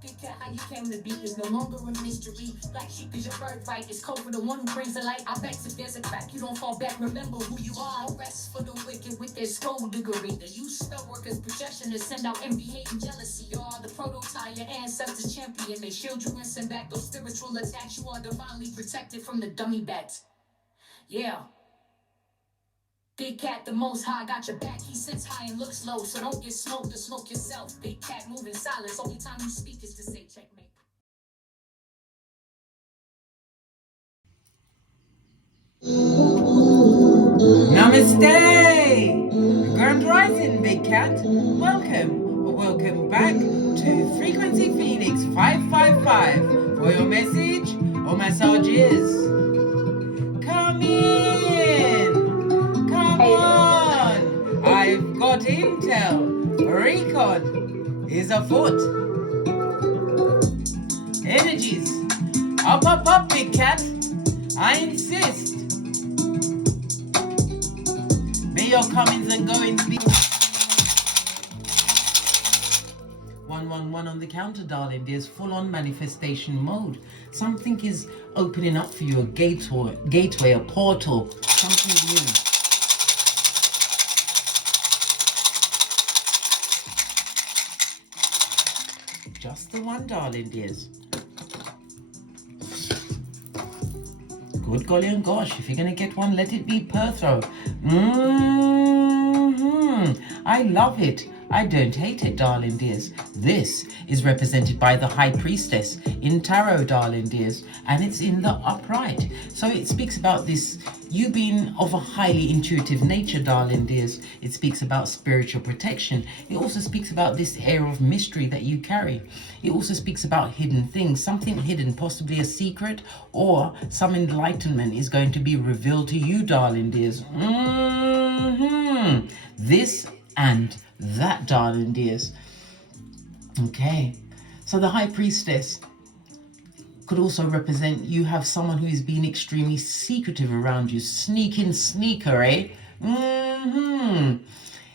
How you came to be is no longer a mystery. Black sheep is your birthright. It's code for the one who brings the light. I vex if there's a crack, you don't fall back. Remember who you are. No rest for the wicked with their skullduggery. They use spell workers' projection to send out envy, hate, and jealousy. You are the prototype, your ancestors champion. They shield you and send back those spiritual attacks. You are divinely protected from the dummy bats. Yeah. Big cat, the most high, got your back. He sits high and looks low, so don't get smoked or smoke yourself. Big cat moving silence. Only time you speak is to say checkmate. Namaste! Grand Rising, Big Cat. Welcome back to Frequency Phoenix 555 for your message or massages. Come in! Come on! I've got intel. Recon is afoot. Energies. Up, Big Cat. I insist. May your comings and goings be 111 on the counter, darling. There's full-on manifestation mode. Something is opening up for you, a gateway, a portal, something new. Just the one, darling dears. Good golly and gosh, if you're going to get one, let it be Perthrow. I love it. I don't hate it, darling dears. This is represented by the High Priestess in Tarot, darling dears, and it's in the upright. So it speaks about this, you being of a highly intuitive nature, darling dears. It speaks about spiritual protection. It also speaks about this air of mystery that you carry. It also speaks about hidden things, something hidden, possibly a secret, or some enlightenment is going to be revealed to you, darling dears. This and that, darling dears. Okay, so the High Priestess could also represent you have someone who is being extremely secretive around you, sneaking sneaker, eh?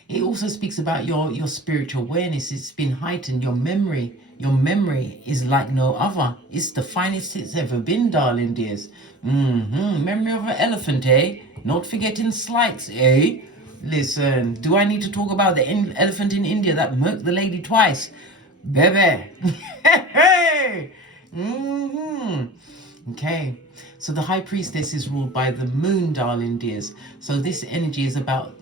It also speaks about your spiritual awareness. It's been heightened. Your memory is like no other. It's the finest it's ever been, darling dears. Memory of an elephant, eh? Not forgetting slights, eh? Listen, do I need to talk about the elephant in India that murked the lady twice? Baby. Hey! Okay, so the High Priestess is ruled by the moon, darling dears. So this energy is about,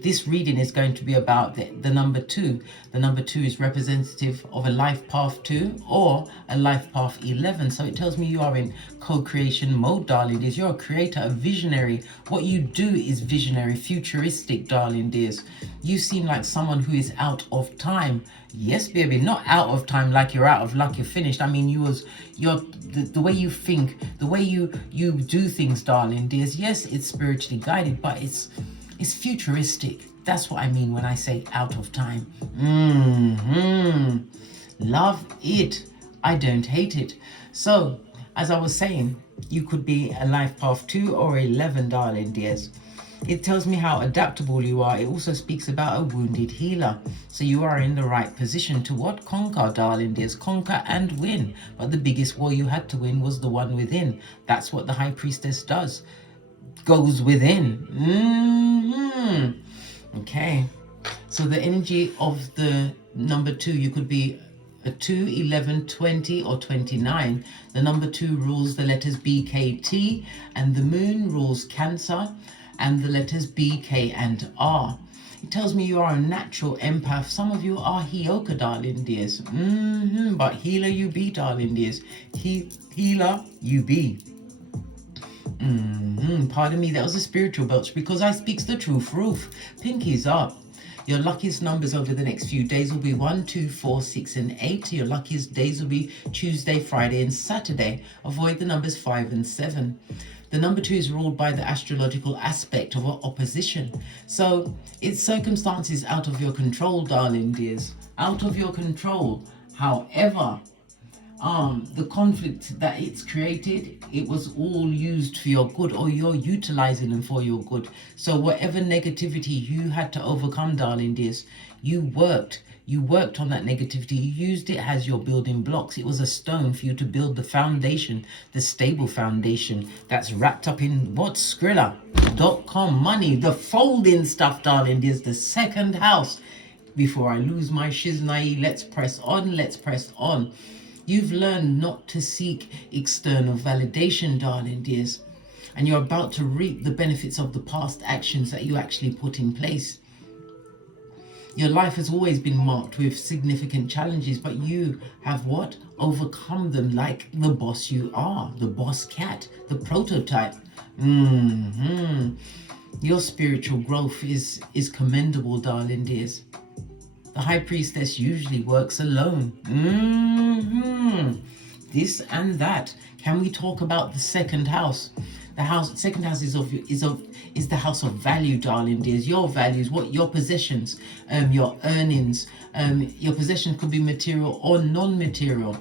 this reading is going to be about the number 2. The number 2 is representative of a life path 2 or a life path 11. So it tells me you are in co-creation mode, darling dears. You're a creator, a visionary. What you do is visionary, futuristic, darling dears. You seem like someone who is out of time. Yes, baby, not out of time like you're out of luck, you're finished. I mean, the way you think, the way you do things, darling dears. Yes, it's spiritually guided, but it's futuristic. That's what I mean when I say out of time. Love it. I don't hate it. So, as I was saying, you could be a life path 2 or 11, darling dears. It tells me how adaptable you are. It also speaks about a wounded healer. So you are in the right position to what? Conquer, darling dears. Conquer and win. But the biggest war you had to win was the one within. That's what the High Priestess does. Goes within. Okay. So the energy of the number 2, you could be a 2, 11, 20 or 29. The number 2 rules the letters B, K, T, and the moon rules Cancer and the letters B, K, and R. It tells me you are a natural empath. Some of you are Hioka, darling dears. But healer you be, darling dears. Healer you be. Pardon me, that was a spiritual belch because I speaks the truth. Roof, pinkies up. Your luckiest numbers over the next few days will be 1, 2, 4, 6, and 8. Your luckiest days will be Tuesday, Friday, and Saturday. Avoid the numbers 5 and 7. The number 2 is ruled by the astrological aspect of opposition. So it's circumstances out of your control, darling dears. Out of your control. However, the conflict that it's created, it was all used for your good, or you're utilizing them for your good. So whatever negativity you had to overcome, darling dears, you worked on that negativity. You used it as your building blocks. It was a stone for you to build the foundation, the stable foundation that's wrapped up in what? Skrilla.com money, the folding stuff, darling dears, the second house. Before I lose my shiznai, let's press on. You've learned not to seek external validation, darling dears, and you're about to reap the benefits of the past actions that you actually put in place. Your life has always been marked with significant challenges, but you have what? Overcome them like the boss you are, the boss cat, the prototype. Your spiritual growth is commendable, darling dears. The high priestess usually works alone. This and that. Can we talk about the second house? Second house is the house of value, darling dears. Your values, what your possessions, your earnings, your possessions could be material or non-material.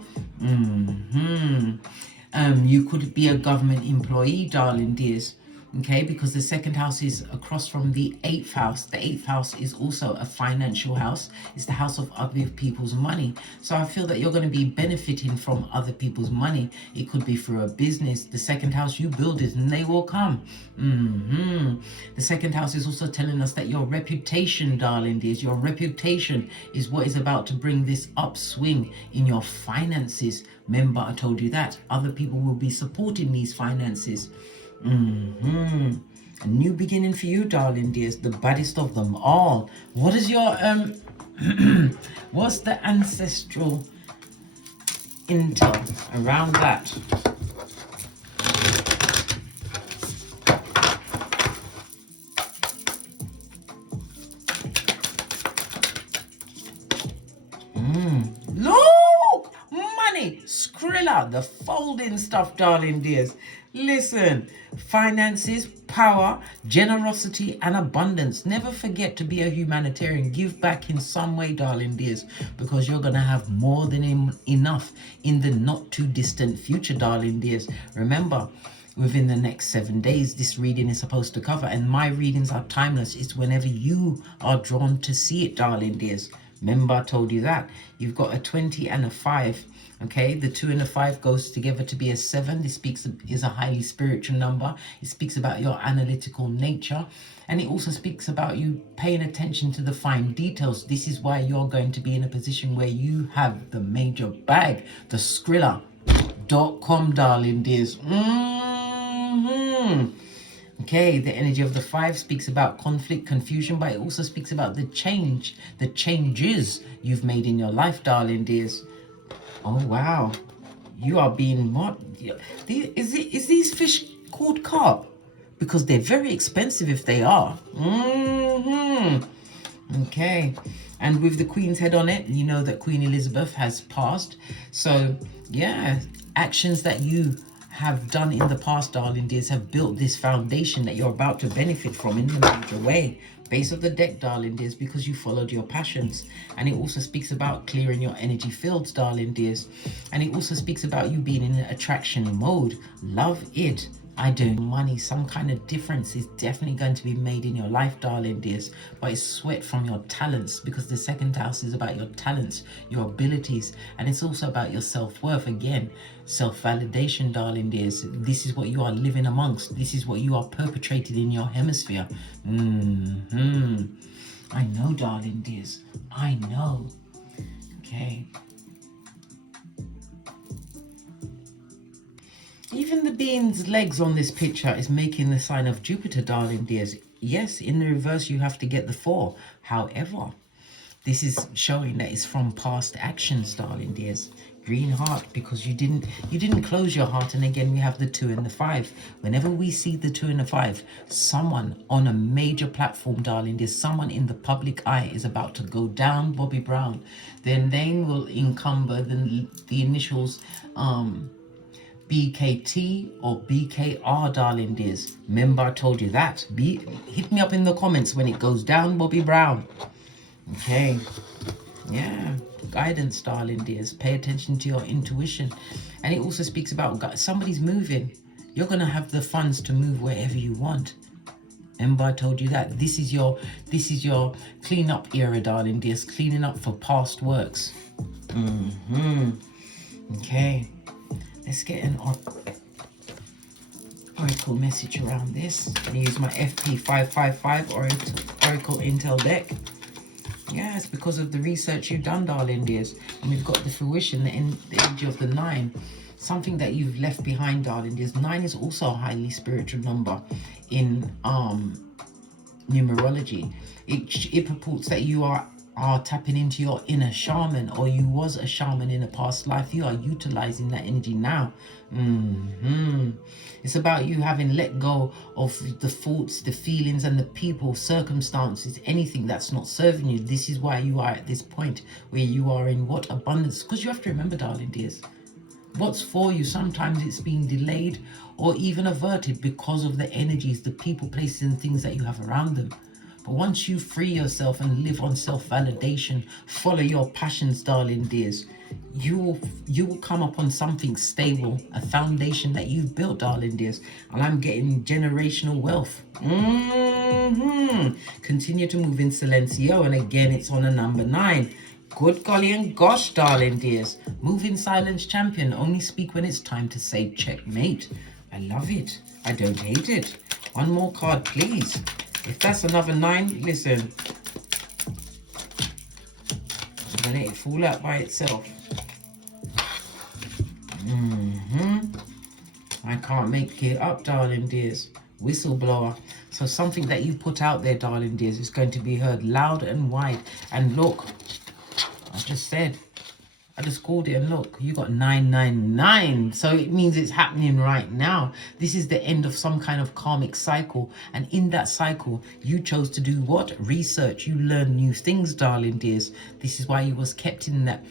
You could be a government employee, darling dears. Okay, because the second house is across from the 8th house. The 8th house is also a financial house. It's the house of other people's money. So I feel that you're going to be benefiting from other people's money. It could be through a business. The second house, you build it and they will come. The second house is also telling us that your reputation, darling dears, your reputation is what is about to bring this upswing in your finances. Remember, I told you that other people will be supporting these finances. A new beginning for you, darling dears, the baddest of them all. What is your what's the ancestral intel around that? Look, money, Skrilla, the folding stuff, darling dears. Listen, finances, power, generosity, and abundance. Never forget to be a humanitarian. Give back in some way, darling dears, because you're going to have more than enough in the not too distant future, darling dears. Remember, within the next 7 days, this reading is supposed to cover, and my readings are timeless. It's whenever you are drawn to see it, darling dears. Remember, I told you that. You've got a 20 and a 5. Okay, the 2 and the 5 goes together to be a 7. This is a highly spiritual number. It speaks about your analytical nature, and it also speaks about you paying attention to the fine details. This is why you're going to be in a position where you have the major bag, the Skrilla.com, darling dears. Okay, the energy of the 5 speaks about conflict, confusion, but it also speaks about the changes you've made in your life, darling dears. Oh wow, you are being what? Is these fish called carp? Because they're very expensive if they are. Okay, and with the Queen's head on it, you know that Queen Elizabeth has passed. So yeah, actions that you have done in the past, darling dears, have built this foundation that you're about to benefit from in a major way. Base of the deck, darling dears, because you followed your passions. And it also speaks about clearing your energy fields, darling dears. And it also speaks about you being in an attraction mode. Love it. I do. Money, some kind of difference is definitely going to be made in your life, darling dears, but it's sweat from your talents, because the second house is about your talents, your abilities, and it's also about your self-worth. Again, self-validation, darling dears. This is what you are living amongst. This is what you are perpetrating in your hemisphere. I know, darling dears, I know. Okay. Even the being's legs on this picture is making the sign of Jupiter, darling dears. Yes, in the reverse, you have to get the 4. However, this is showing that it's from past actions, darling dears. Green heart, because you didn't close your heart. And again, we have the 2 and the 5. Whenever we see the 2 and the 5, someone on a major platform, darling dears, someone in the public eye is about to go down Bobby Brown. Their name will encumber the initials BKT or BKR, darling dears. Remember, I told you that. Hit me up in the comments when it goes down Bobby Brown. Okay. Yeah. guidance, darling dears. Pay attention to your intuition. And it also speaks about somebody's moving. You're going to have the funds to move wherever you want. Remember I told you that this is your clean up era, darling dears. Cleaning up for past works. Okay, let's get an oracle message around this. I'm going to use my FP555 Oracle Intel deck. Yeah, it's because of the research you've done, darling dears. And we've got the fruition, the energy of the 9. Something that you've left behind, darling dears. 9 is also a highly spiritual number in numerology. It purports that you are tapping into your inner shaman, or you was a shaman in a past life. You are utilizing that energy now. It's about you having let go of the thoughts, the feelings, and the people, circumstances, anything that's not serving you. This is why you are at this point where you are in what abundance. Because you have to remember, darling dears, what's for you, sometimes it's being delayed or even averted because of the energies, the people, places, and things that you have around them. But once you free yourself and live on self-validation, follow your passions, darling dears, you will come upon something stable, a foundation that you've built, darling dears. And I'm getting generational wealth. Continue to move in Silencio, and again it's on a number 9. Good golly and gosh, darling dears. Move in silence, champion. Only speak when it's time to say checkmate. I love it. I don't hate it. One more card, please. If that's another 9, listen. I'm gonna let it fall out by itself. I can't make it up, darling dears. Whistleblower. So something that you put out there, darling dears, is going to be heard loud and wide. And look, I just called it, and look, you got 999. So it means it's happening right now. This is the end of some kind of karmic cycle. And in that cycle, you chose to do what? Research. You learn new things, darling dears. This is why you was kept in that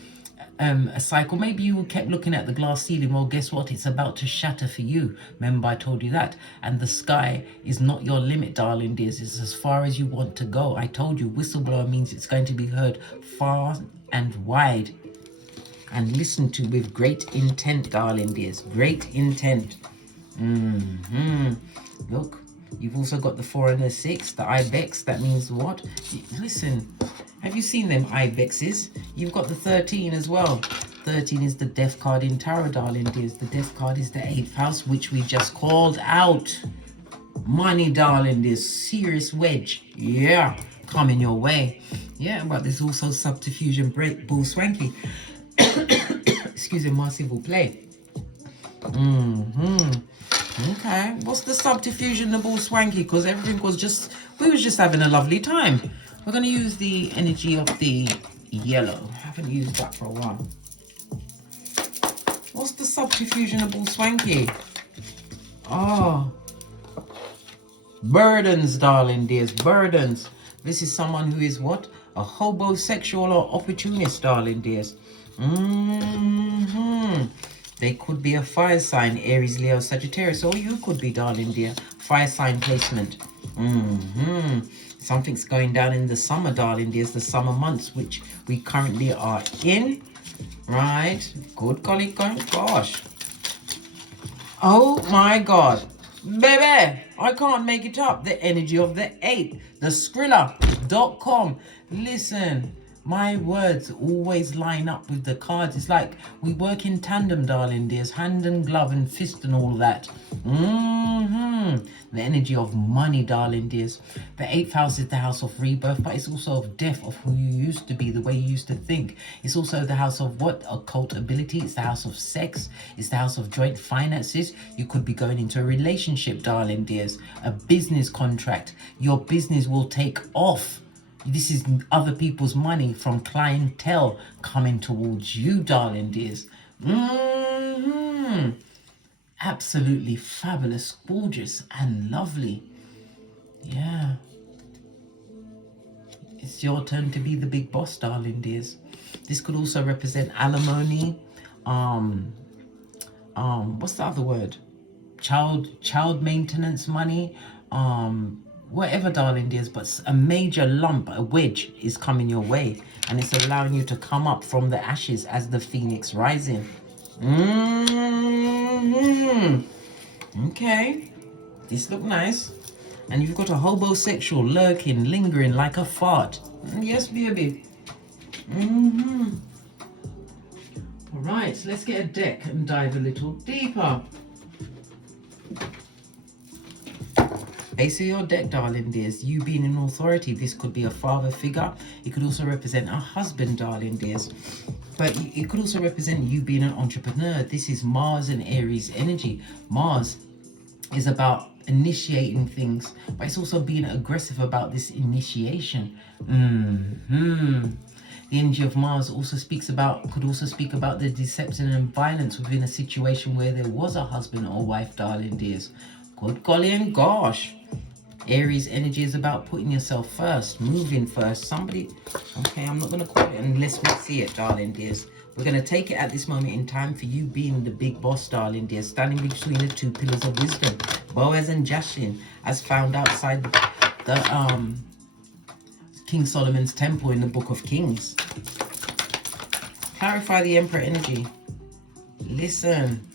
a cycle. Maybe you kept looking at the glass ceiling. Well, guess what? It's about to shatter for you. Remember I told you that. And the sky is not your limit, darling dears. It's as far as you want to go. I told you, whistleblower means it's going to be heard far and wide and listened to with great intent, darling dears. Great intent. Look, you've also got the 4 and the 6, the ibex. That means what? Listen, have you seen them ibexes? You've got the 13 as well. 13 is the death card in tarot, darling dears. The death card is the 8th house, which we just called out. Money, darling dears. Serious wedge. Yeah, coming your way. Yeah, but there's also subterfuge, break, bull, swanky. Excuse me, merciful play. Okay, what's the subterfuge and the bull swanky? Because everything was just, we was just having a lovely time. We're going to use the energy of the yellow. I haven't used that for a while. What's the subterfuge and the bull swanky? Oh, burdens, darling dears, burdens. This is someone who is what? A hobosexual or opportunist, darling dears. They could be a fire sign, Aries, Leo, Sagittarius, or you could be, darling dear, fire sign placement. Something's going down in the summer, darling dears, the summer months, which we currently are in. Right? Good golly, gosh. Oh my God. Baby, I can't make it up. The energy of the 8, the Skrilla.com. Listen, my words always line up with the cards. It's like we work in tandem, darling dears. Hand and glove and fist and all that. The energy of money, darling dears. The 8th house is the house of rebirth, but it's also of death, of who you used to be, the way you used to think. It's also the house of what? Occult ability. It's the house of sex. It's the house of joint finances. You could be going into a relationship, darling dears. A business contract. Your business will take off. This is other people's money from clientele coming towards you, darling dears. Absolutely fabulous, gorgeous, and lovely. Yeah. It's your turn to be the big boss, darling dears. This could also represent alimony. What's the other word? Child maintenance money. whatever, darling dears, but a major lump, a wedge is coming your way, and it's allowing you to come up from the ashes as the phoenix rising. Okay, this look nice. And you've got a homosexual lurking, lingering like a fart. Yes, baby. All right, so let's get a deck and dive a little deeper. Base of your deck, darling dears, you being in authority. This could be a father figure. It could also represent a husband, darling dears. But it could also represent you being an entrepreneur. This is Mars and Aries energy. Mars is about initiating things, but it's also being aggressive about this initiation. The energy of Mars also could also speak about the deception and violence within a situation where there was a husband or wife, darling dears. Good golly and gosh. Aries energy is about putting yourself first, moving first. Somebody, okay, I'm not going to call it unless we see it, darling dears. We're going to take it at this moment in time for you being the big boss, darling dear, standing between the two pillars of wisdom, Boaz and Jashin, as found outside the King Solomon's temple in the Book of Kings. Clarify the Emperor energy. Listen,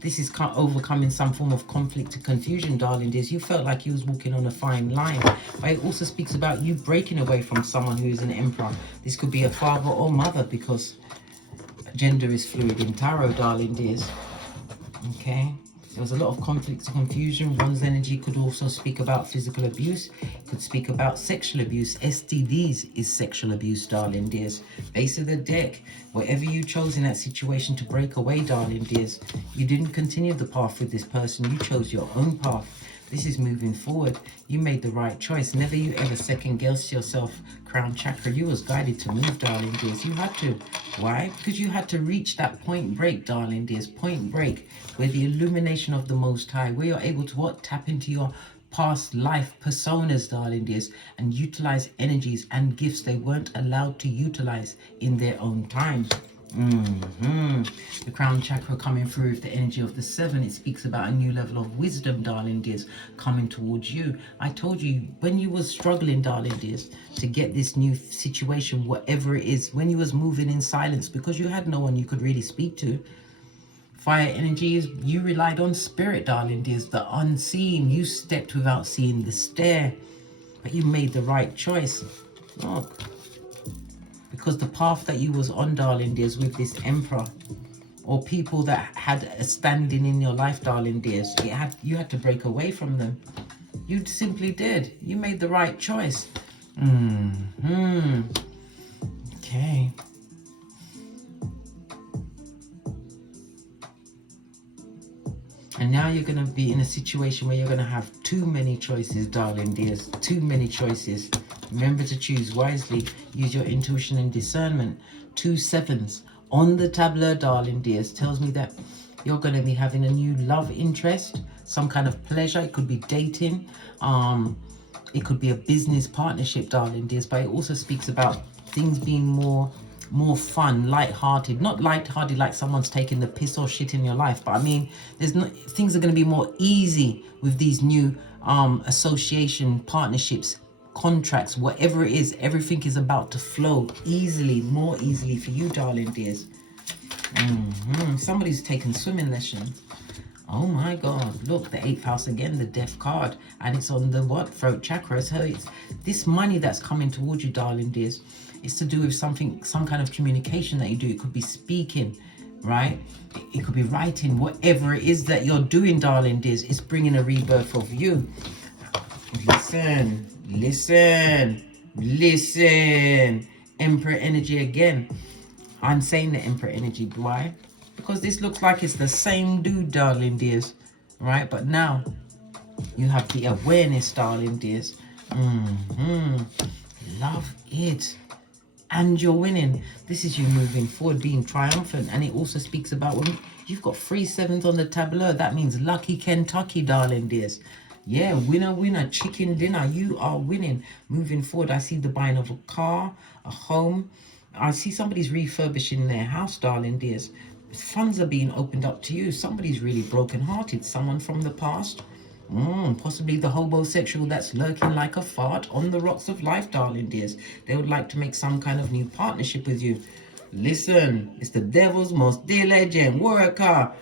this is overcoming some form of conflict and confusion, darling dears. You felt like you was walking on a fine line, but it also speaks about you breaking away from someone who is an emperor. This could be a father or mother, because gender is fluid in tarot, darling dears. Okay, there was a lot of conflict and confusion. One's energy could also speak about physical abuse. It could speak about sexual abuse. STDs is sexual abuse, darling dears. Base of the deck, whatever you chose in that situation to break away, darling dears, you didn't continue the path with this person. You chose your own path. This is moving forward. You made the right choice. Never you ever second guess yourself, crown chakra. You was guided to move, darling dears. You had to. Why? Because you had to reach that point break, darling dears. Point break, where the illumination of the Most High, where you're able to what? Tap into your past life personas, darling dears, and utilize energies and gifts they weren't allowed to utilize in their own time. The crown chakra coming through with the energy of the 7. It speaks about a new level of wisdom, darling dears, coming towards you. I told you, when you was struggling, darling dears, to get this new situation, whatever it is, when you was moving in silence because you had no one you could really speak to. Fire energy is you relied on spirit, darling dears, the unseen. You stepped without seeing the stare, but you made the right choice. Look. Because the path that you was on, darling dears, with this emperor, or people that had a standing in your life, darling dears, you had to break away from them. You simply did. You made the right choice. Okay. And now you're going to be in a situation where you're going to have too many choices, darling dears. Too many choices. Remember to choose wisely. Use your intuition and discernment. 2 7s on the tableau, darling dears, tells me that you're going to be having a new love interest, some kind of pleasure. It could be dating. It could be a business partnership, darling dears. But it also speaks about things being more fun, light-hearted. Not light-hearted like someone's taking the piss or shit in your life, but I mean, things are going to be more easy with these new association, partnerships, contracts, whatever it is. Everything is about to flow easily, more easily for you, darling dears. Somebody's taking swimming lessons. Oh my God, look, the 8th house again, the death card, and it's on the what? Throat chakra. So it's this money that's coming towards you, darling dears. It's to do with something, some kind of communication that you do. It could be speaking, right? It could be writing. Whatever it is that you're doing, darling dears, it's bringing a rebirth of you. Listen, listen, listen. Emperor energy again. I'm saying the Emperor energy. Why? Because this looks like it's the same dude, darling dears, right? But now you have the awareness, darling dears. Love it. And you're winning. This is you moving forward, being triumphant. And it also speaks about when you've got 3 7s on the tableau. That means lucky Kentucky, darling dears. Yeah, winner, winner, chicken dinner. You are winning. Moving forward, I see the buying of a car, a home. I see somebody's refurbishing their house, darling dears. Funds are being opened up to you. Somebody's really broken-hearted. Someone from the past. Possibly the homosexual that's lurking like a fart on the rocks of life, darling dears. They would like to make some kind of new partnership with you. Listen, it's the devil's most diligent worker.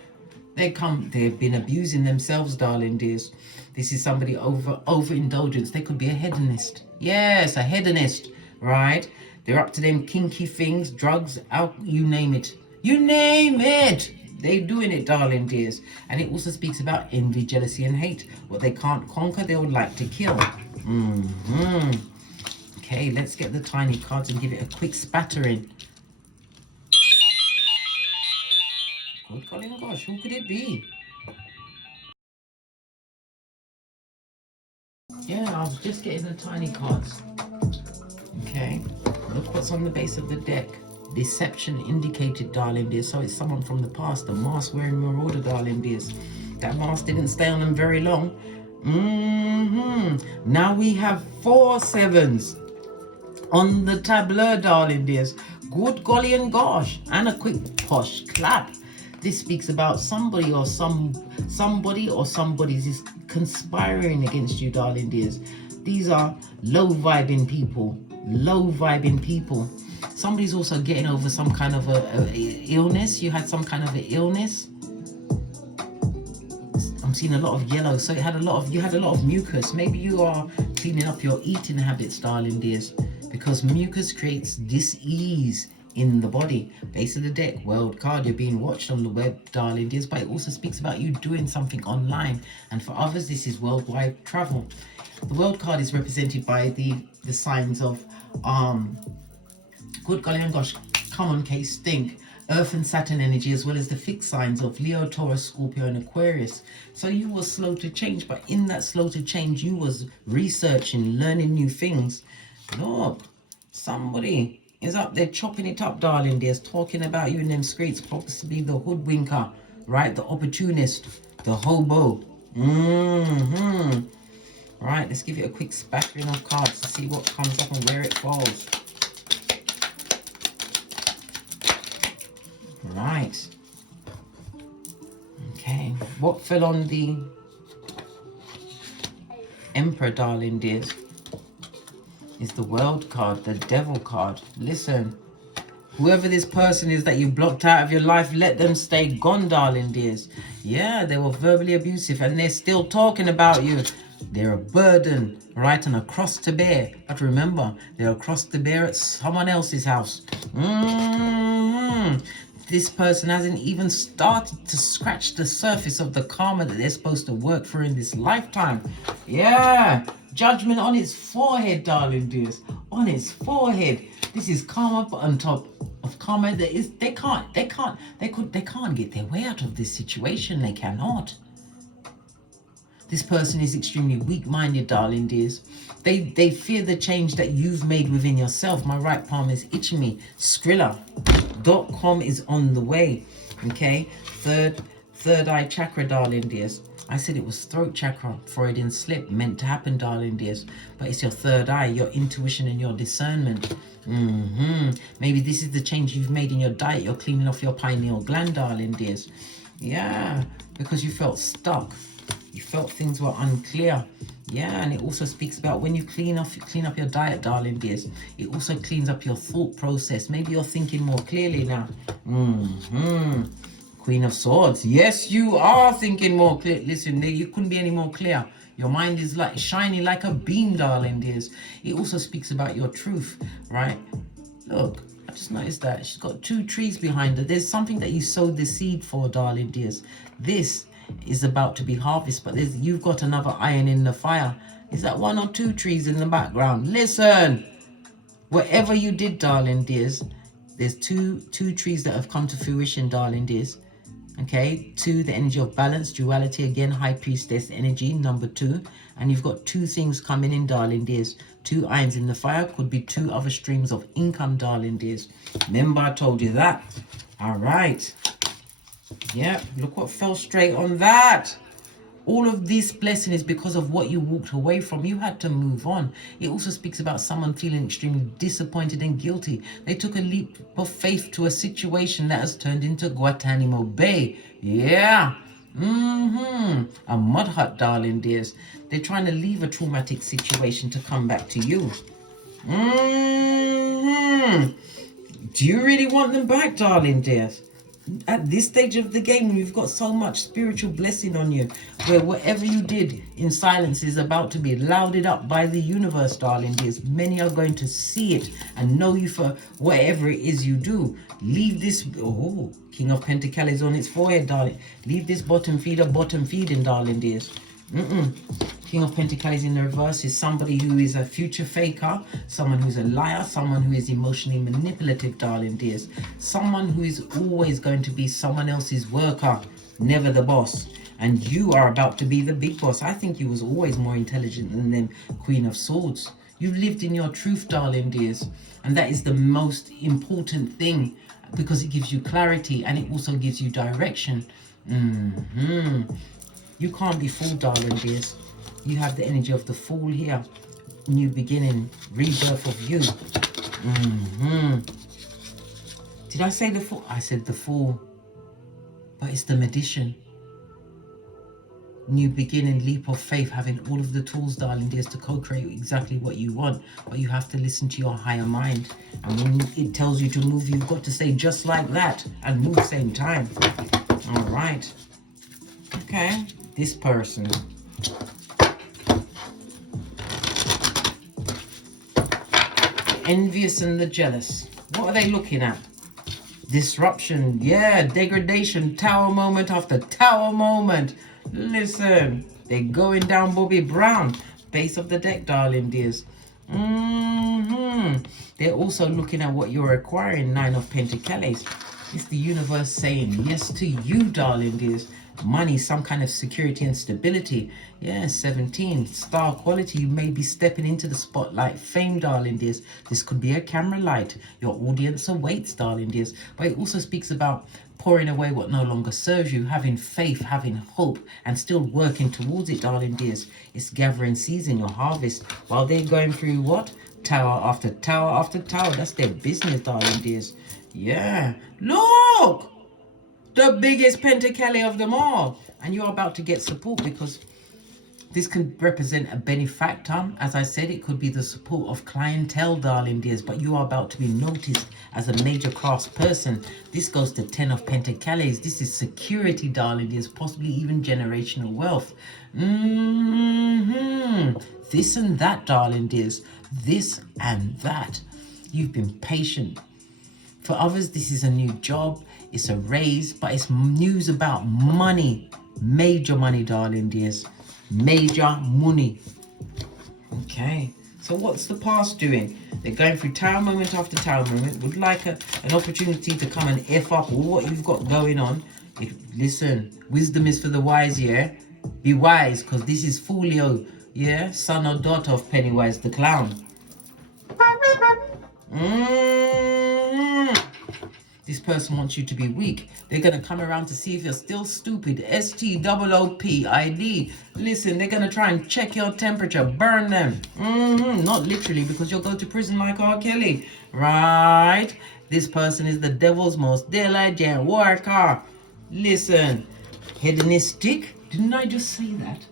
They've been abusing themselves, darling dears. This is somebody overindulgence. They could be a hedonist. Yes, a hedonist, right? They're up to them kinky things, drugs, alcohol, you name it. You name it. They're doing it, darling dears. And it also speaks about envy, jealousy, and hate. What they can't conquer, they would like to kill. Okay, let's get the tiny cards and give it a quick spattering. Good golly gosh, who could it be? Yeah, I was just getting the tiny cards. Okay, look what's on the base of the deck. Deception indicated, darling dears. So it's someone from the past, the mask wearing marauder, darling dears. That mask didn't stay on them very long. Now we have 4 sevens on the tableau, darling dears. Good golly and gosh, and a quick posh clap. This speaks about somebody or somebody's is conspiring against you, darling dears. These are low vibing people. Somebody's also getting over some kind of a illness. You had some kind of an illness. I'm seeing a lot of yellow, so you had a lot of mucus. Maybe you are cleaning up your eating habits, darling dears, because mucus creates dis-ease in the body. Base of the deck, world card. You're being watched on the web, darling dears, but it also speaks about you doing something online, and for others this is worldwide travel. The world card is represented by the signs of good golly and gosh, come on case stink, Earth and Saturn energy, as well as the fixed signs of Leo, Taurus, Scorpio, and Aquarius. So you were slow to change, but in that slow to change, you was researching, learning new things. Look, somebody is up there chopping it up, darling dears, talking about you in them streets, possibly the hoodwinker, right? The opportunist, the hobo. Right, let's give it a quick spattering of cards to see what comes up and where it falls. Right. Okay, what fell on the Emperor, darling dears, is the World card, the Devil card. Listen, whoever this person is that you blocked out of your life, let them stay gone, darling dears. Yeah, they were verbally abusive and they're still talking about you. They're a burden, right, and a cross to bear. But remember, they're a cross to bear at someone else's house. This person hasn't even started to scratch the surface of the karma that they're supposed to work for in this lifetime. Yeah, judgment on its forehead, darling dears, on its forehead. This is karma on top of karma. They can't get their way out of this situation. They cannot. This person is extremely weak-minded, darling dears. They fear the change that you've made within yourself. My right palm is itching me. Skrilla.com is on the way. Okay, third eye chakra, darling dears. I said it was throat chakra, Freudian slip, meant to happen, darling dears. But it's your third eye, your intuition and your discernment. Maybe this is the change you've made in your diet. You're cleaning off your pineal gland, darling dears. Yeah, because you felt stuck. You felt things were unclear. Yeah, and it also speaks about when you clean up your diet, darling dears, it also cleans up your thought process. Maybe you're thinking more clearly now. Queen of Swords. Yes, you are thinking more clear. Listen, you couldn't be any more clear. Your mind is like shiny like a beam, darling dears. It also speaks about your truth, right? Look, I just noticed that she's got 2 trees behind her. There's something that you sowed the seed for, darling dears. This is about to be harvested, but you've got another iron in the fire. Is that 1 or 2 trees in the background? Listen, whatever you did, darling dears, there's two trees that have come to fruition, darling dears. Okay, 2, the energy of balance, duality, again, high priestess energy, number 2. And you've got 2 things coming in, darling dears. 2 irons in the fire, could be 2 other streams of income, darling dears. Remember I told you that. All right. Yeah, look what fell straight on that. All of this blessing is because of what you walked away from. You had to move on. It also speaks about someone feeling extremely disappointed and guilty. They took a leap of faith to a situation that has turned into Guantanamo Bay. Yeah. A mud hut, darling dears. They're trying to leave a traumatic situation to come back to you. Do you really want them back, darling dears? At this stage of the game, you've got so much spiritual blessing on you, where whatever you did in silence is about to be lauded up by the universe, darling dears. Many are going to see it and know you for whatever it is you do. Leave this, oh, King of Pentacles on its forehead, darling. Leave this bottom feeder bottom feeding, darling dears. King of Pentacles in the reverse is somebody who is a future faker, someone who's a liar, someone who is emotionally manipulative, darling dears. Someone who is always going to be someone else's worker, never the boss. And you are about to be the big boss. I think you was always more intelligent than them, Queen of Swords. You've lived in your truth, darling dears. And that is the most important thing, because it gives you clarity and it also gives you direction. You can't be fooled, darling dears. You have the energy of the Fool here. New beginning, rebirth of you. Did I say the Fool? I said the Fool. But it's the Magician. New beginning, leap of faith, having all of the tools, darling dears, to co-create exactly what you want. But you have to listen to your higher mind. And when it tells you to move, you've got to say just like that and move same time. All right. Okay. This person. Envious and the jealous. What are they looking at? Disruption. Yeah, degradation. Tower moment after tower moment. Listen, they're going down Bobby Brown. Base of the deck, darling dears. They're also looking at what you're acquiring. Nine of Pentacles. It's the universe saying yes to you, darling dears. Money, some kind of security and stability. Yeah, 17. Star quality. You may be stepping into the spotlight. Fame, darling dears. This could be a camera light. Your audience awaits, darling dears. But it also speaks about pouring away what no longer serves you, having faith, having hope, and still working towards it, darling dears. It's gathering seeds in your harvest while they're going through what? Tower after tower after tower. That's their business, darling dears. Yeah. Look! The biggest Pentacles of them all. And you're about to get support, because this can represent a benefactor. As I said, it could be the support of clientele, darling dears, but you are about to be noticed as a major class person. This goes to 10 of Pentacles. This is security, darling dears, possibly even generational wealth. This and that, darling dears. This and that. You've been patient. For others, this is a new job. It's a raise, but it's news about money. Major money, darling dears. Major money. Okay. So what's the past doing? They're going through tower moment after tower moment. Would like an opportunity to come and F up all what you've got going on. Listen, wisdom is for the wise, yeah? Be wise, because this is Folio, yeah? Son or daughter of Pennywise the Clown. This person wants you to be weak. They're going to come around to see if you're still stupid. STOOPID. Listen, they're going to try and check your temperature. Burn them. Not literally, because you'll go to prison like R. Kelly. Right? This person is the devil's most diligent worker. Listen. Hedonistic. Didn't I just say that?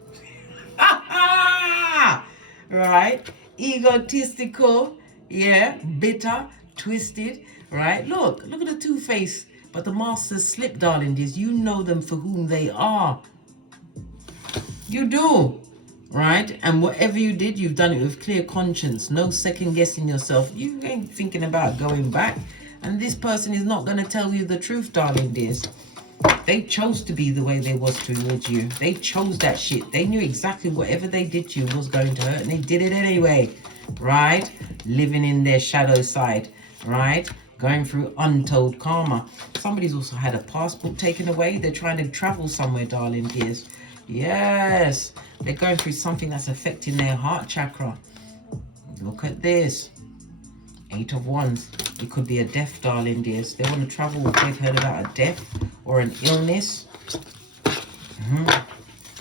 Right? Egotistical. Yeah. Bitter. Twisted. Right? Look at the two-face. But the masters slip, darling dears. You know them for whom they are. You do. Right? And whatever you did, you've done it with clear conscience. No second guessing yourself. You ain't thinking about going back. And this person is not going to tell you the truth, darling dears. They chose to be the way they was towards you. They chose that shit. They knew exactly whatever they did to you was going to hurt, and they did it anyway. Right? Living in their shadow side. Right? Going through untold karma. Somebody's also had a passport taken away. They're trying to travel somewhere, darling dears. Yes. They're going through something that's affecting their heart chakra. Look at this. 8 of Wands. It could be a death, darling dears. They want to travel. They've heard about a death or an illness.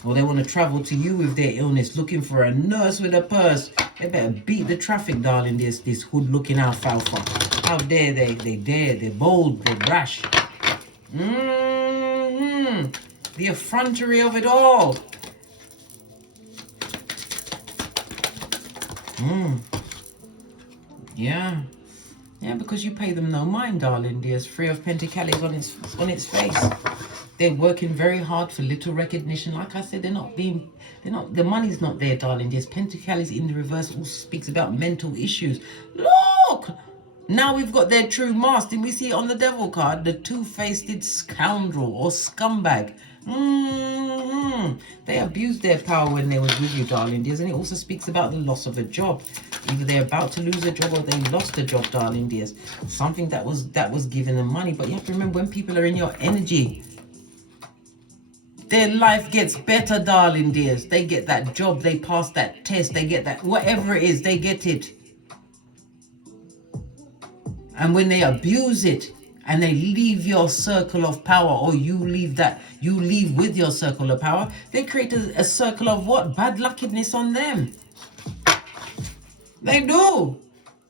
Or they want to travel to you with their illness, looking for a nurse with a purse. They better beat the traffic, darling dears. This hood-looking alfalfa. How dare they? They dare. They're bold. They're brash. The effrontery of it all. Yeah. Yeah, because you pay them no mind, darling. There's 3 of Pentacles on its face. They're working very hard for little recognition. Like I said, the money's not there, darling. There's Pentacles in the reverse also speaks about mental issues. Look! Now we've got their true mask. Didn't we see it on the devil card? The two-faced scoundrel or scumbag. They abused their power when they were with you, darling dears. And it also speaks about the loss of a job. Either they're about to lose a job or they lost a job, darling dears. Something that was giving them money. But you have to remember, when people are in your energy, their life gets better, darling dears. They get that job, they pass that test, they get that, whatever it is, they get it. And when they abuse it and they leave your circle of power, or you leave with your circle of power, they create a circle of what? Bad luckiness on them. They do.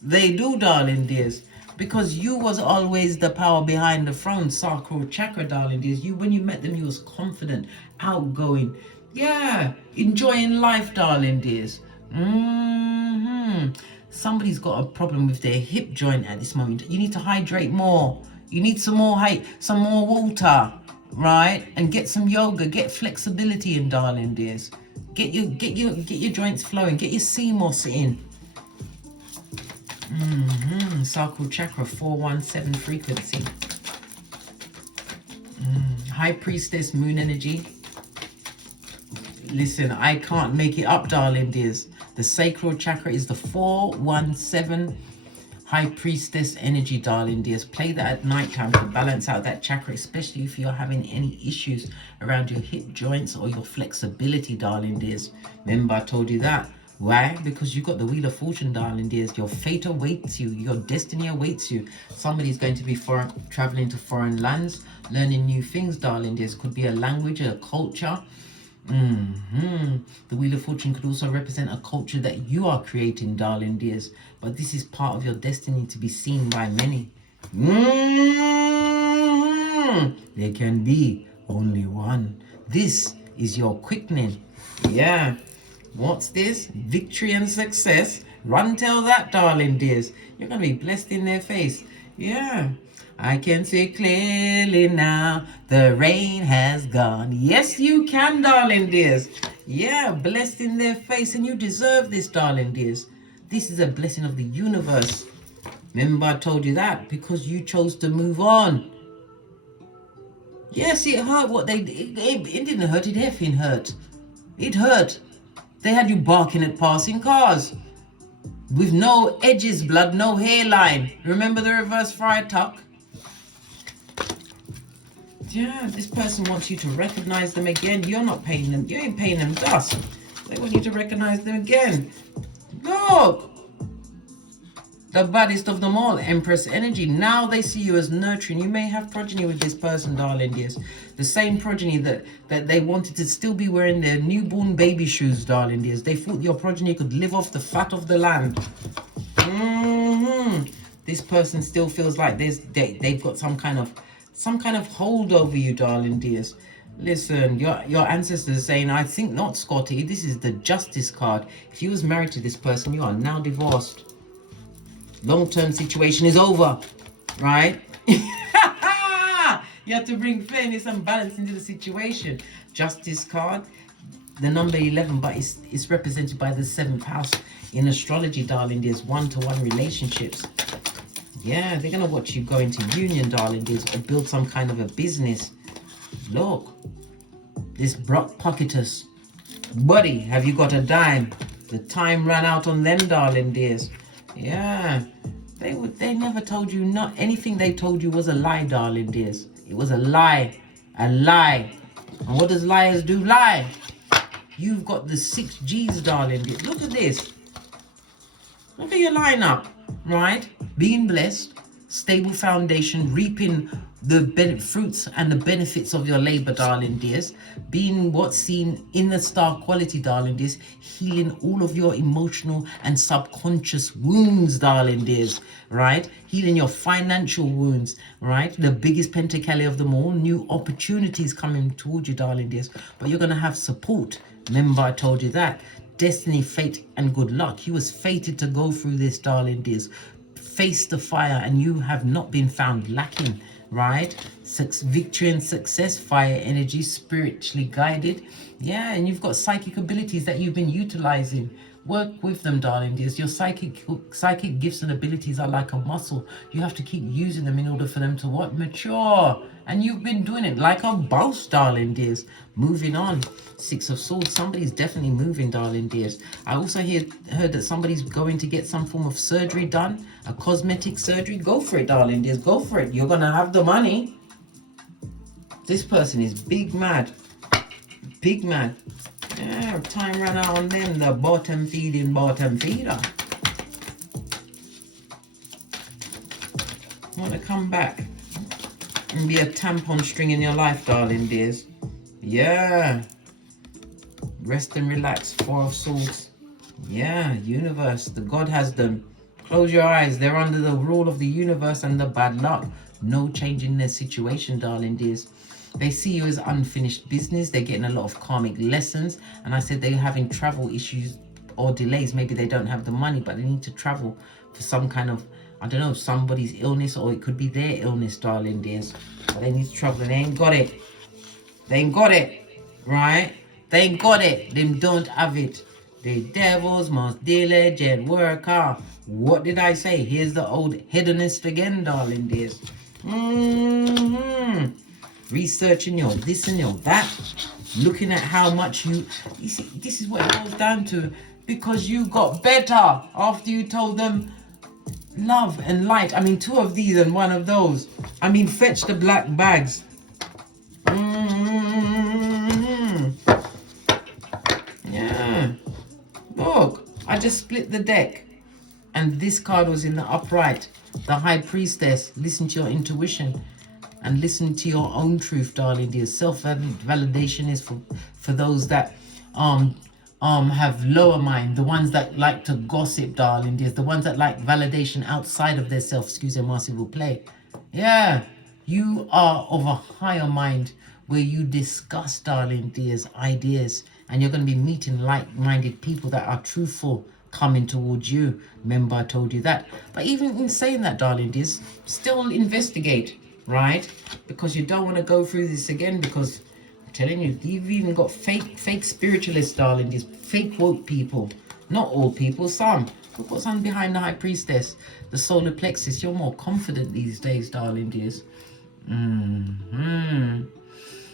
They do, darling dears. Because you was always the power behind the throne, sacral chakra, darling dears. When you met them, you was confident, outgoing. Yeah, enjoying life, darling dears. Somebody's got a problem with their hip joint at this moment. You need to hydrate more. You need some more water, right? And get some yoga, get flexibility in, darling dears. Get your joints flowing, get your CMOS in. Sacral chakra 417 frequency. High priestess, moon energy. Listen, I can't make it up, darling dears. The sacral chakra is the 417 high priestess energy, darling dears. Play that at night time to balance out that chakra, especially if you're having any issues around your hip joints or your flexibility, darling dears. Remember, I told you that. Why? Because you got the Wheel of Fortune, darling dears. Your fate awaits you. Your destiny awaits you. Somebody's going to be traveling to foreign lands, learning new things, darling dears. Could be a language, a culture. The Wheel of Fortune could also represent a culture that you are creating, darling dears. But this is part of your destiny to be seen by many. There can be only one. This is your quickening. Yeah. What's this? Victory and success. Run tell that, darling dears. You're going to be blessed in their face. Yeah. I can see clearly now, the rain has gone. Yes, you can, darling dears. Yeah, blessed in their face, and you deserve this, darling dears. This is a blessing of the universe. Remember, I told you that because you chose to move on. Yes, it hurt what they did. It didn't hurt, it effing hurt. It hurt. They had you barking at passing cars. With no edges, blood, no hairline. Remember the reverse friar tuck? Yeah, this person wants you to recognize them again. You're not paying them. You ain't paying them dust. They want you to recognize them again. Look. The baddest of them all, Empress energy. Now they see you as nurturing. You may have progeny with this person, darling dears. The same progeny that they wanted to still be wearing their newborn baby shoes, darling dears. They thought your progeny could live off the fat of the land. This person still feels like they've got some kind of hold over you, darling dears. Listen, your ancestors are saying, I think not, Scotty. This is the Justice card. If you was married to this person, you are now divorced. Long-term situation is over, right? You have to bring fairness and balance into the situation. Justice card, the number 11, but it's represented by the 7th house in astrology, darling. There's one-to-one relationships. Yeah, they're gonna watch you go into union, darling dears, or build some kind of a business. Look, this Brock Pocketus. Buddy, have you got a dime? The time ran out on them, darling dears. Yeah, they never told you not anything. They told you was a lie, darling dears. It was a lie, And what does liars do? Lie. You've got the 6 G's, darling. Look at this. Look at your lineup, right? Being blessed, stable foundation, reaping the fruits and the benefits of your labor, darling dears, being what's seen in the star quality, darling dears, healing all of your emotional and subconscious wounds, darling dears, right? Healing your financial wounds, right? The biggest pentacali of them all, new opportunities coming towards you, darling dears, but you're going to have support. Remember, I told you that. Destiny, fate, and good luck. You was fated to go through this, darling dears. Face the fire, and you have not been found lacking, right? Victory and success, fire energy, spiritually guided. Yeah, and you've got psychic abilities that you've been utilizing. Work with them, darling dears. Your psychic gifts and abilities are like a muscle. You have to keep using them in order for them to what? Mature. And you've been doing it like a boss, darling dears. Moving on. Six of Swords. Somebody's definitely moving, darling dears. I also heard that somebody's going to get some form of surgery done. A cosmetic surgery. Go for it, darling dears. Go for it. You're going to have the money. This person is big mad. Big mad. Yeah, time ran out on them. The bottom feeding bottom feeder. Want to come back and be a tampon string in your life, darling dears. Yeah. Rest and relax. Four of Swords. Yeah, universe. The God has them. Close your eyes. They're under the rule of the universe and the bad luck. No change in their situation, darling dears. They see you as unfinished business. They're getting a lot of karmic lessons. And I said they're having travel issues or delays. Maybe they don't have the money, but they need to travel for some kind of, I don't know, somebody's illness, or it could be their illness, darling dears. But they need to travel and they ain't got it. They ain't got it, right? They ain't got it. Them don't have it. The devils must diligent worker. What did I say? Here's the old hedonist again, darling dears. Researching your this and your that. Looking at how much you see, this is what it boils down to. Because you got better after you told them love and light. I mean, two of these and one of those. I mean, fetch the black bags. Yeah. Look, I just split the deck. And this card was in the upright. The High Priestess. Listen to your intuition. And listen to your own truth, darling dear. Self-validation is for those that have lower mind, the ones that like to gossip, darling dears, the ones that like validation outside of their self. Excuse me, Marcy will play. Yeah, you are of a higher mind where you discuss, darling dears, ideas, and you're going to be meeting like-minded people that are truthful coming towards you. Remember, I told you that. But even in saying that, darling dears, still investigate. Right? Because you don't want to go through this again, because I'm telling you, you've even got fake spiritualists, darling, these fake woke people. Not all people, some. Look what's on behind the High Priestess. The solar plexus. You're more confident these days, darling dears.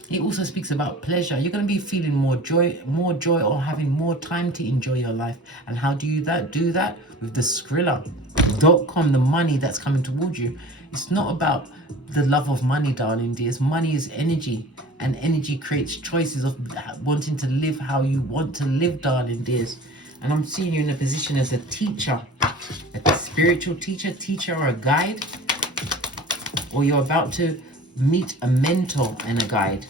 It also speaks about pleasure. You're going to be feeling more joy, or having more time to enjoy your life. And how do you do that? With the Skrilla.com, the money that's coming towards you. It's not about the love of money, darling dears. Money is energy, and energy creates choices of wanting to live how you want to live, darling dears. And I'm seeing you in a position as a teacher, a spiritual teacher or a guide, or you're about to meet a mentor and a guide.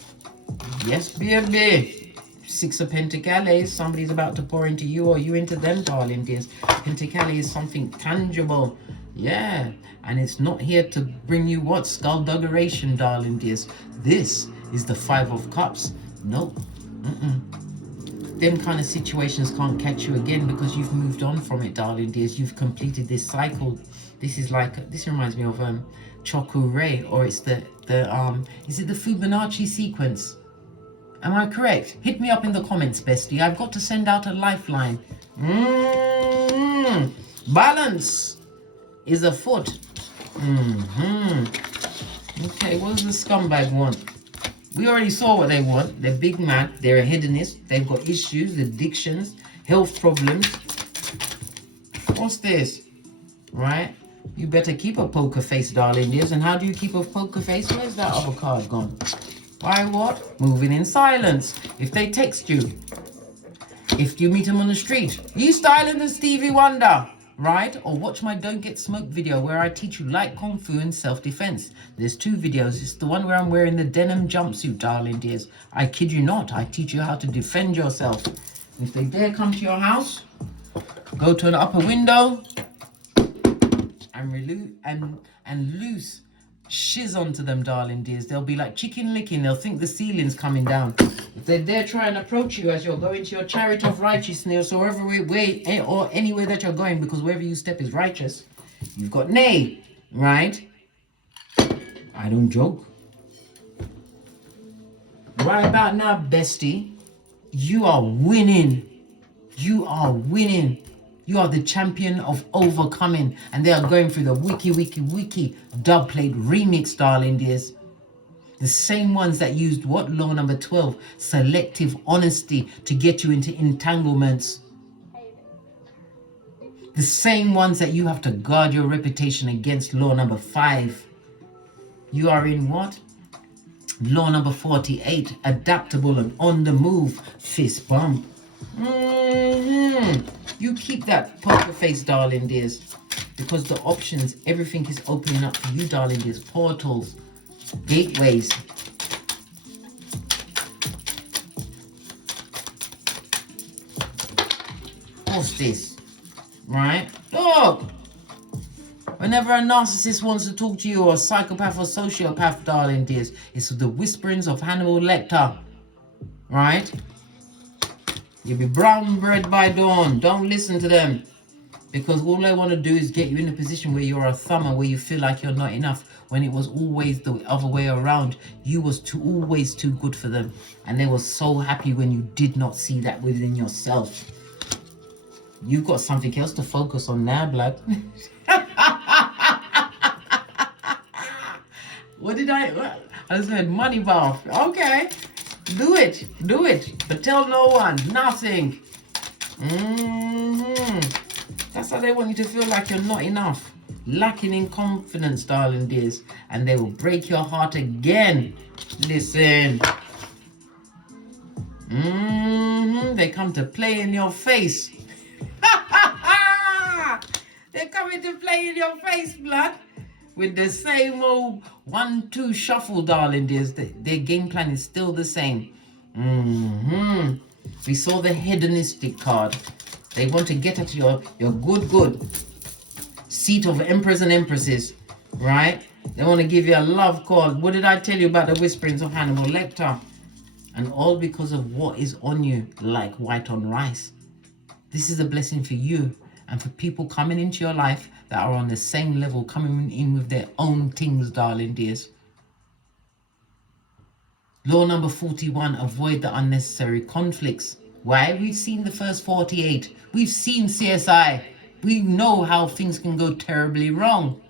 Yes, baby. Six of Pentacles. Somebody's about to pour into you, or you into them, darling dears. Pentacles is something tangible. Yeah, and it's not here to bring you what? Skullduggeration, darling dears. This is the Five of Cups. Nope. Them kind of situations can't catch you again, because you've moved on from it, darling dears. You've completed this cycle. This is like, this reminds me of Chokure, or it's the is it the Fibonacci sequence? Am I correct? Hit me up in the comments, bestie. I've got to send out a lifeline. Balance is afoot. Okay, what does the scumbag want? We already saw what they want. They're big mad. They're a hedonist. They've got issues, addictions, health problems. What's this? Right? You better keep a poker face, darling dears. And how do you keep a poker face? Where's that other card gone? Why what? Moving in silence. If they text you, if you meet them on the street, you styling the Stevie Wonder. right? Or watch my Don't Get Smoked video where I teach you light kung fu and self-defense. There's 2 videos. It's the one where I'm wearing the denim jumpsuit, darling dears. I kid you not. I teach you how to defend yourself. If they dare come to your house, go to an upper window and loose shiz onto them, darling dears. They'll be like chicken licking. They'll think the ceiling's coming down. If they dare try and approach you as you're going to your chariot of righteousness, or every way or anywhere that you're going, because wherever you step is righteous, you've got nay, right? I don't joke. Right about now, bestie, you are winning. You are winning. You are the champion of overcoming. And they are going through the wiki dub plate remix, darling dears. The same ones that used what? Law number 12, selective honesty to get you into entanglements. The same ones that you have to guard your reputation against. Law number 5. You are in what? Law number 48, adaptable and on the move, fist bump. You keep that poker face, darling dears, because the options, everything is opening up for you, darling dears. Portals, gateways. What's this? Right? Look! Whenever a narcissist wants to talk to you, or a psychopath or sociopath, darling dears, it's the whisperings of Hannibal Lecter. Right? You'll be brown bread by dawn. Don't listen to them. Because all they want to do is get you in a position where you're a thumber, where you feel like you're not enough, when it was always the other way around. You was always too good for them. And they were so happy when you did not see that within yourself. You've got something else to focus on now, blood. What did I said money bath. Okay. Do it. But tell no one. Nothing. That's how they want you to feel like you're not enough. Lacking in confidence, darling dears. And they will break your heart again. Listen. They come to play in your face. They're coming to play in your face, blood. With the same old 1-2 shuffle, darling dears. Their game plan is still the same. We saw the hedonistic card. They want to get at your good seat of emperors and empresses, right? They want to give you a love call. What did I tell you about the whisperings of Hannibal Lecter? And all because of what is on you, like white on rice. This is a blessing for you and for people coming into your life that are on the same level, coming in with their own things, darling dears. Law number 41, avoid the unnecessary conflicts. Why? We've seen the first 48. We've seen CSI. We know how things can go terribly wrong.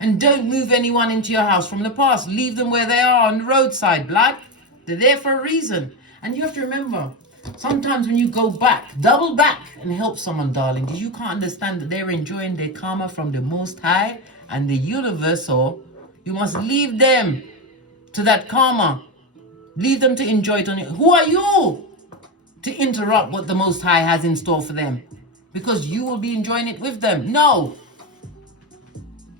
And don't move anyone into your house from the past. Leave them where they are on the roadside, blood. They're there for a reason. And you have to remember, sometimes when you go back, double back and help someone, darling, because you can't understand that they're enjoying their karma from the Most High and the universal. You must leave them to that karma. Leave them to enjoy it on you. Who are you to interrupt what the Most High has in store for them? Because you will be enjoying it with them. No.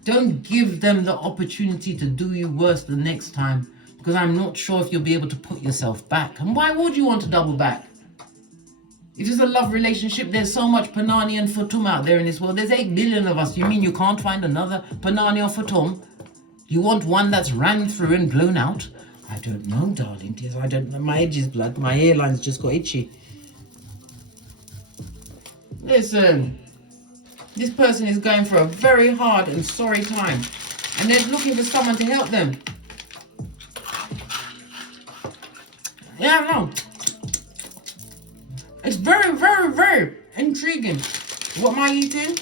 Don't give them the opportunity to do you worse the next time. Because I'm not sure if you'll be able to put yourself back. And why would you want to double back? If it's a love relationship, there's so much Panani and Fatum out there in this world. There's 8 billion of us. You mean you can't find another Panani or Fatum? You want one that's ran through and blown out? I don't know, darling. I don't know. My edge is blood. My hairline's just got itchy. Listen. This person is going for a very hard and sorry time. And they're looking for someone to help them. Yeah, no. It's very, very, very intriguing. What am I eating?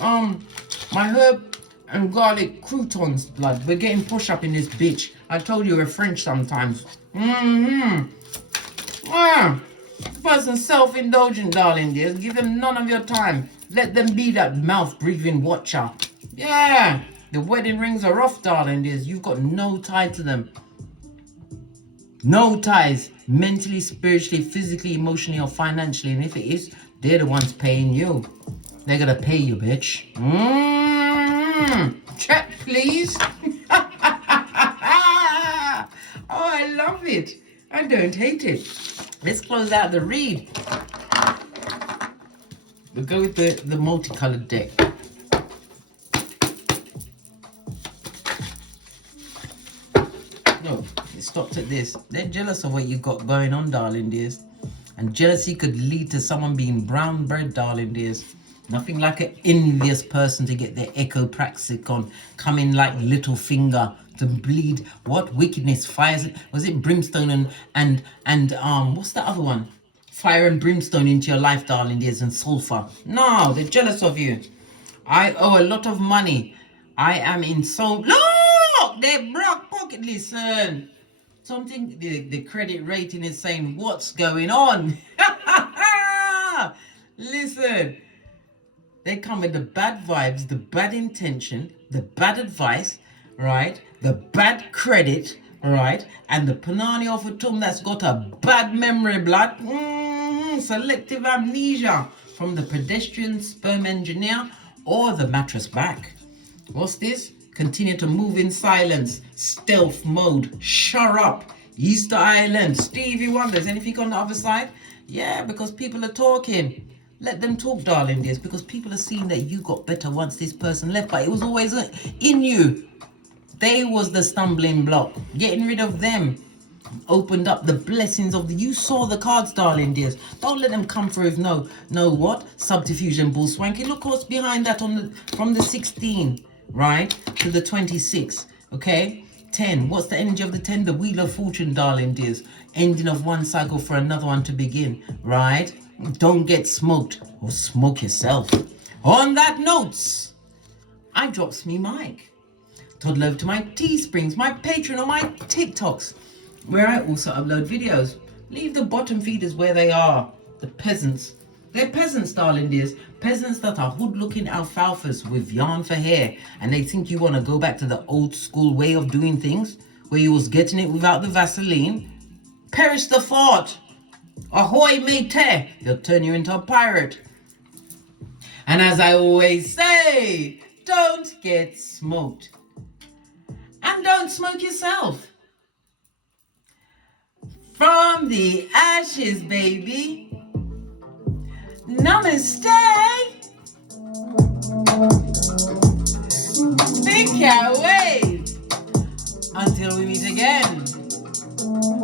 My herb and garlic croutons, blood. We're getting push up in this bitch. I told you we're French sometimes. Yeah. This person's self-indulgent, darling dears. Give them none of your time. Let them be that mouth-breathing watcher. Yeah. The wedding rings are off, darling dears. You've got no tie to them. No ties, mentally, spiritually, physically, emotionally, or financially. And if it is, they're the ones paying you. They're gonna pay you, bitch. Check, please. Oh, I love it. I don't hate it. Let's close out the read. We'll go with the multicolored deck. No, it stopped at this. They're jealous of what you got going on, darling dears. And jealousy could lead to someone being brown bread, darling dears. Nothing like an envious person to get their echopraxicon coming like little finger to bleed. What wickedness? Fires? Was it brimstone and what's the other one? Fire and brimstone into your life, darling dears, and sulfur. No, they're jealous of you. I owe a lot of money. I am in so look. They're broke pocket. Listen, something. The credit rating is saying what's going on. Listen. They come with the bad vibes, the bad intention, the bad advice, right? The bad credit, right? And the Panani of a tomb that's got a bad memory, blood. Selective amnesia from the pedestrian sperm engineer or the mattress back. What's this? Continue to move in silence. Stealth mode. Shut up. Easter Island. Stevie Wonders. Anything on the other side? Yeah, because people are talking. Let them talk, darling dears, because people are seeing that you got better once this person left, but it was always in you. They was the stumbling block. Getting rid of them opened up the blessings of you saw the cards, darling dears. Don't let them come through with no what? Subterfuge and bull swanky. Look what's behind that from the 16, right, to the 26, okay? 10, what's the energy of the 10? The Wheel of Fortune, darling dears. Ending of one cycle for another one to begin, right? Don't get smoked or smoke yourself. On that note, I drops me mic. Toddle over to my Teesprings, my Patreon, or my TikToks, where I also upload videos. Leave the bottom feeders where they are. The peasants. They're peasants, darling dears. Peasants that are hood-looking alfalfas with yarn for hair, and they think you want to go back to the old school way of doing things, where you was getting it without the Vaseline. Perish the thought. Ahoy, mate! They'll turn you into a pirate. And as I always say, don't get smoked. And don't smoke yourself. From the ashes, baby. Namaste. Big cat wave. Until we meet again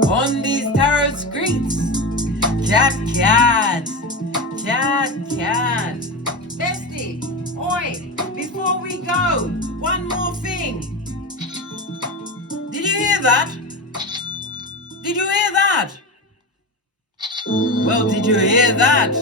on these tarot streets. Cat. Bestie, oi, before we go, one more thing. Did you hear that? Did you hear that? Well, did you hear that?